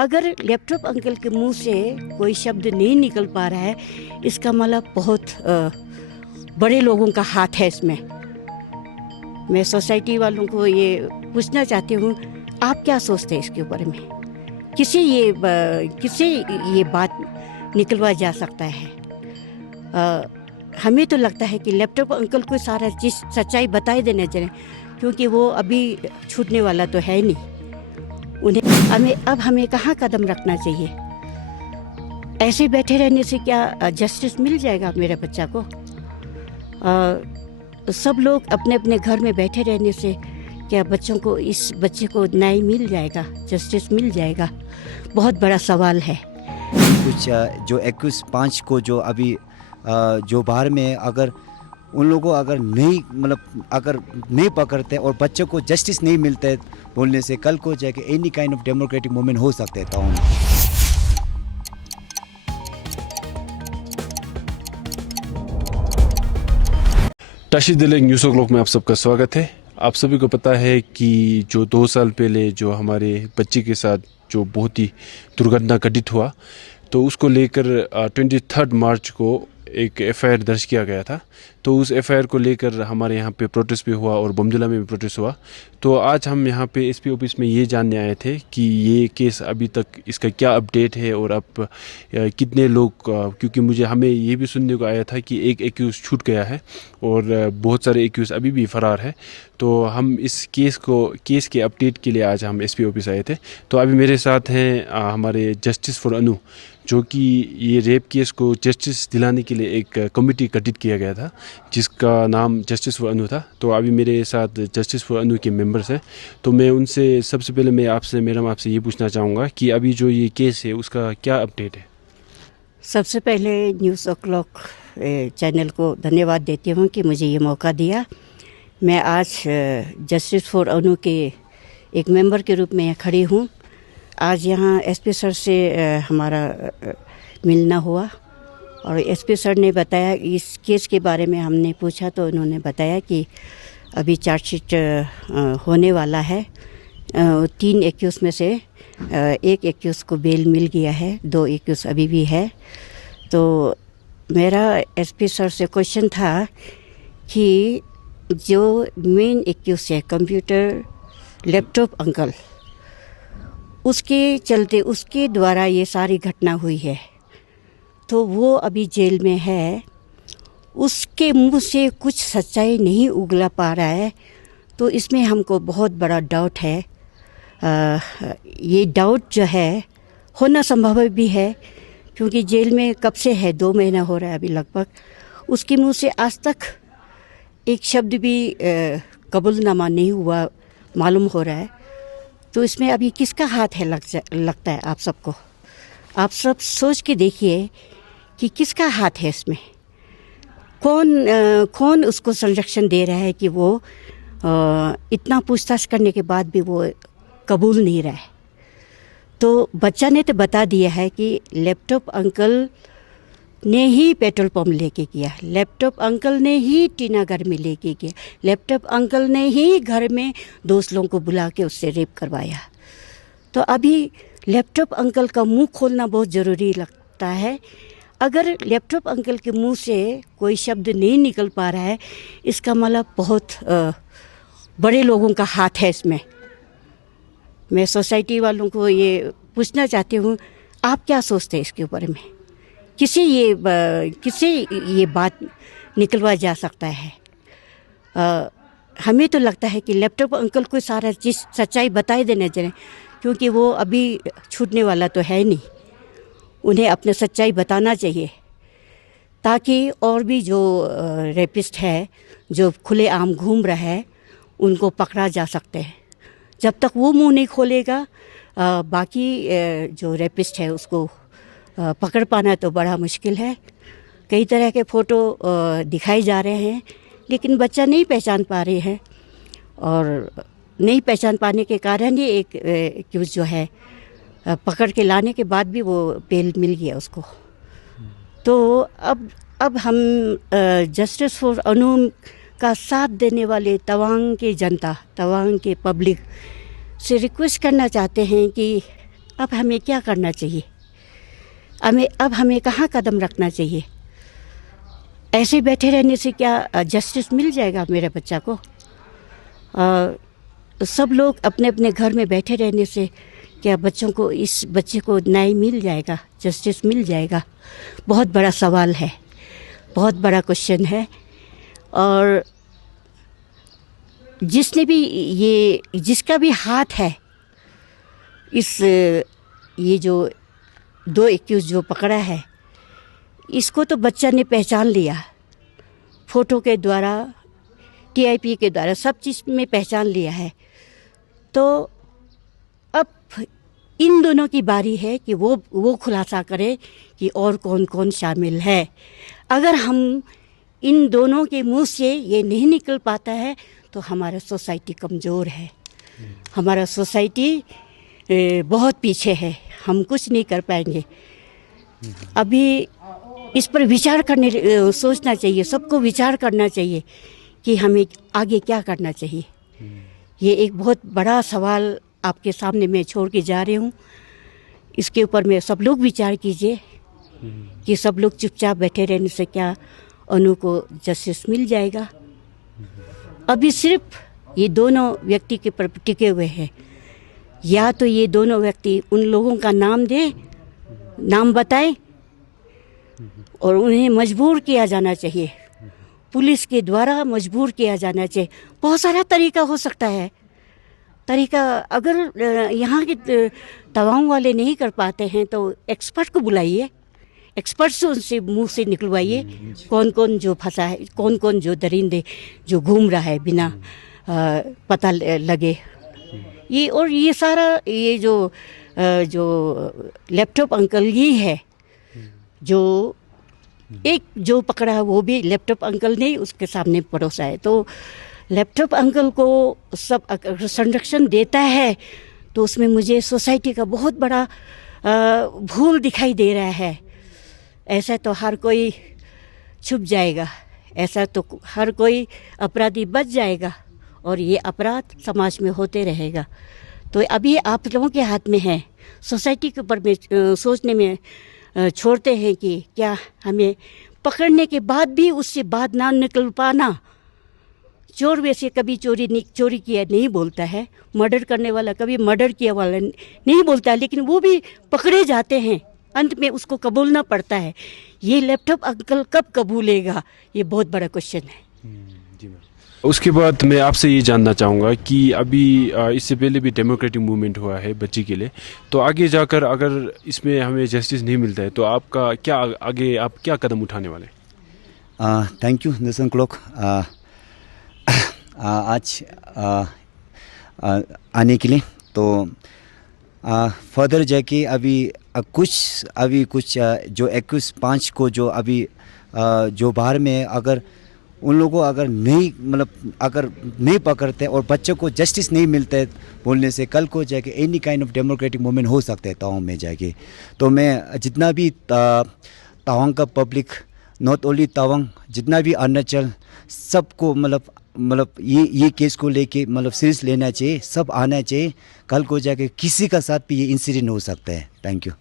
अगर laptop uncle के मुंह से कोई शब्द नहीं निकल पा रहा है, इसका मतलब बहुत बड़े लोगों का हाथ है इसमें। मैं सोसाइटी वालों को ये पूछना चाहती हूँ, आप क्या सोचते हैं इसके ऊपर में? किसे ये बात निकलवा जा सकता है? हमें तो लगता है कि लैपटॉप अंकल को सारा चीज़ सच्चाई बताई देना चाहिए, क्योंकि वो अभी छूटने वाला तो है नहीं। हमें कहाँ कदम रखना चाहिए? ऐसे बैठे रहने से क्या जस्टिस मिल जाएगा मेरे बच्चा को? सब लोग अपने अपने घर में बैठे रहने से क्या इस बच्चे को न्याय मिल जाएगा, जस्टिस मिल जाएगा? बहुत बड़ा सवाल है। कुछ जो 21-5 को जो अभी जो बाहर में अगर उन लोगों को अगर नहीं पकड़ते और बच्चों को जस्टिस नहीं मिलता है, बोलने से कल को जाके any kind of democratic movement हो सकता है टाउन में। टाशी दिलेग न्यूज़ ओ क्लॉक में आप सबका स्वागत है। आप सभी को पता है कि जो 2 साल पहले जो हमारे बच्चे के साथ जो बहुत ही दुर्घटना घटित हुआ, तो उसको लेकर 23 मार्च को एक एफआईआर दर्ज किया गया था। तो उस एफआईआर को लेकर हमारे यहाँ पे प्रोटेस्ट भी हुआ और बोमडिला में भी प्रोटेस्ट हुआ। तो आज हम यहाँ पे एसपी ऑफिस में ये जानने आए थे कि ये केस अभी तक इसका क्या अपडेट है और अब कितने लोग, क्योंकि हमें ये भी सुनने को आया था कि एक एक्यूज छूट गया है और बहुत सारे एक्यूज अभी भी फरार है। तो हम इस केस के अपडेट के लिए आज हम एसपी ऑफिस आए थे। तो अभी मेरे साथ हैं हमारे जस्टिस फॉर अनु, जो कि ये रेप केस को जस्टिस दिलाने के लिए एक कमेटी गठित किया गया था जिसका नाम जस्टिस फॉर अनु था। तो अभी मेरे साथ जस्टिस फॉर अनु के मेंबर्स हैं। तो मैं उनसे सबसे पहले मैडम आपसे ये पूछना चाहूँगा कि अभी जो ये केस है उसका क्या अपडेट है? सबसे पहले न्यूज़ ओ क्लॉक चैनल को धन्यवाद देती हूँ कि मुझे ये मौका दिया। मैं आज जस्टिस फॉर अनु के एक मेंबर के रूप में खड़ी हूँ। आज यहाँ एसपी सर से हमारा मिलना हुआ और एसपी सर ने बताया, इस केस के बारे में हमने पूछा तो उन्होंने बताया कि अभी चार्जशीट होने वाला है। 3 एक्यूज में से एक एक्यूज को बेल मिल गया है, 2 एक्यूज अभी भी है। तो मेरा एसपी सर से क्वेश्चन था कि जो मेन एक्यूज है कंप्यूटर लैपटॉप अंकल, उसके चलते उसके द्वारा ये सारी घटना हुई है, तो वो अभी जेल में है। उसके मुंह से कुछ सच्चाई नहीं उगला पा रहा है, तो इसमें हमको बहुत बड़ा डाउट है। ये डाउट जो है होना संभव भी है, क्योंकि जेल में कब से है, 2 महीना हो रहा है अभी लगभग। उसके मुंह से आज तक एक शब्द भी कबूलनामा नहीं हुआ मालूम हो रहा है। तो इसमें अभी किसका हाथ है लगता है आप सबको? आप सब सोच के देखिए कि किसका हाथ है इसमें। कौन उसको संरक्षण दे रहा है कि वो इतना पूछताछ करने के बाद भी वो कबूल नहीं रहा है? तो बच्चा ने तो बता दिया है कि लैपटॉप अंकल ने ही पेट्रोल पंप लेके किया, लैपटॉप अंकल ने ही टीना घर में लेके किया, लैपटॉप अंकल ने ही घर में दोस्त लोगों को बुला के उससे रेप करवाया। तो अभी लैपटॉप अंकल का मुंह खोलना बहुत ज़रूरी लगता है। अगर लैपटॉप अंकल के मुंह से कोई शब्द नहीं निकल पा रहा है, इसका मतलब बहुत बड़े लोगों का हाथ है इसमें। मैं सोसाइटी वालों को ये पूछना चाहती हूँ, आप क्या सोचते हैं इसके ऊपर में? किसे ये बात निकलवा जा सकता है? हमें तो लगता है कि लैपटॉप अंकल को सारा चीज़ सच्चाई बताई देना चाहिए, क्योंकि वो अभी छूटने वाला तो है नहीं। उन्हें अपने सच्चाई बताना चाहिए, ताकि और भी जो रेपिस्ट है, जो खुलेआम घूम रहा है, उनको पकड़ा जा सकते हैं। जब तक वो मुंह नहीं खोलेगा, बाकी जो रेपिस्ट है उसको पकड़ पाना तो बड़ा मुश्किल है। कई तरह के फ़ोटो दिखाए जा रहे हैं, लेकिन बच्चा नहीं पहचान पा रहे हैं, और नहीं पहचान पाने के कारण ही एक एक्यूज जो है पकड़ के लाने के बाद भी वो बेल मिल गया उसको। तो अब हम जस्टिस फॉर अनु का साथ देने वाले तवांग के जनता, तवांग के पब्लिक से रिक्वेस्ट करना चाहते हैं कि अब हमें क्या करना चाहिए, हमें कहाँ कदम रखना चाहिए। ऐसे बैठे रहने से क्या जस्टिस मिल जाएगा मेरे बच्चा को? सब लोग अपने अपने घर में बैठे रहने से क्या इस बच्चे को न्याय मिल जाएगा, जस्टिस मिल जाएगा? बहुत बड़ा सवाल है, बहुत बड़ा क्वेश्चन है। और जिसका भी हाथ है ये जो 2 एक्यूज जो पकड़ा है, इसको तो बच्चा ने पहचान लिया, फोटो के द्वारा, टीआईपी के द्वारा, सब चीज़ में पहचान लिया है। तो अब इन दोनों की बारी है कि वो खुलासा करे कि और कौन कौन शामिल है। अगर हम इन दोनों के मुंह से ये नहीं निकल पाता है तो हमारा सोसाइटी कमज़ोर है, हमारा सोसाइटी बहुत पीछे है, हम कुछ नहीं कर पाएंगे। अभी इस पर सोचना चाहिए, सबको विचार करना चाहिए कि हमें आगे क्या करना चाहिए। ये एक बहुत बड़ा सवाल आपके सामने मैं छोड़ के जा रही हूँ। इसके ऊपर में सब लोग विचार कीजिए कि सब लोग चुपचाप बैठे रहने से क्या अनु को जस्टिस मिल जाएगा। अभी सिर्फ ये दोनों व्यक्ति के पर टिके हुए हैं, या तो ये दोनों व्यक्ति उन लोगों का नाम बताएं और उन्हें मजबूर किया जाना चाहिए, पुलिस के द्वारा मजबूर किया जाना चाहिए। बहुत सारा तरीका हो सकता है। अगर यहाँ के तवांग वाले नहीं कर पाते हैं तो एक्सपर्ट को बुलाइए, एक्सपर्ट से उनसे मुंह से निकलवाइए कौन कौन जो फंसा है, कौन कौन जो दरिंदे जो घूम रहा है बिना पता लगे। ये सारा ये जो लैपटॉप अंकल ही है, जो पकड़ा है वो भी लैपटॉप अंकल ने उसके सामने परोसा है। तो लैपटॉप अंकल को सब अगर संरक्षण देता है तो उसमें मुझे सोसाइटी का बहुत बड़ा भूल दिखाई दे रहा है। ऐसा तो हर कोई छुप जाएगा, ऐसा तो हर कोई अपराधी बच जाएगा और ये अपराध समाज में होते रहेगा। तो अभी आप लोगों के हाथ में है, सोसाइटी के ऊपर में सोचने में छोड़ते हैं कि क्या हमें पकड़ने के बाद भी उससे बात ना निकल पाना। चोर वैसे कभी चोरी किया नहीं बोलता है, मर्डर करने वाला कभी मर्डर किया वाला नहीं बोलता है, लेकिन वो भी पकड़े जाते हैं, अंत में उसको कबूलना पड़ता है। ये लैपटॉप अंकल कब कबूलेगा, ये बहुत बड़ा क्वेश्चन है। उसके बाद मैं आपसे ये जानना चाहूँगा कि अभी इससे पहले भी डेमोक्रेटिक मूवमेंट हुआ है बच्ची के लिए, तो आगे जाकर अगर इसमें हमें जस्टिस नहीं मिलता है तो आपका क्या आगे आप क्या कदम उठाने वाले? थैंक यू नेशन क्लॉक आज आने के लिए। तो फर्दर जाके अभी कुछ जो 21/5 को जो अभी जो बाहर में अगर उन लोगों को अगर नहीं पकड़ते और बच्चों को जस्टिस नहीं मिलता है बोलने से कल को जाके any kind of democratic movement हो सकता है तवांग में जाके। तो मैं जितना भी तवांग का पब्लिक, नॉट ओनली तवांग, जितना भी अरुणाचल, सबको मतलब ये केस को लेके सीरियस लेना चाहिए, सब आना चाहिए। कल को जाके किसी का साथ भी ये इंसिडेंट हो सकता है। Thank you.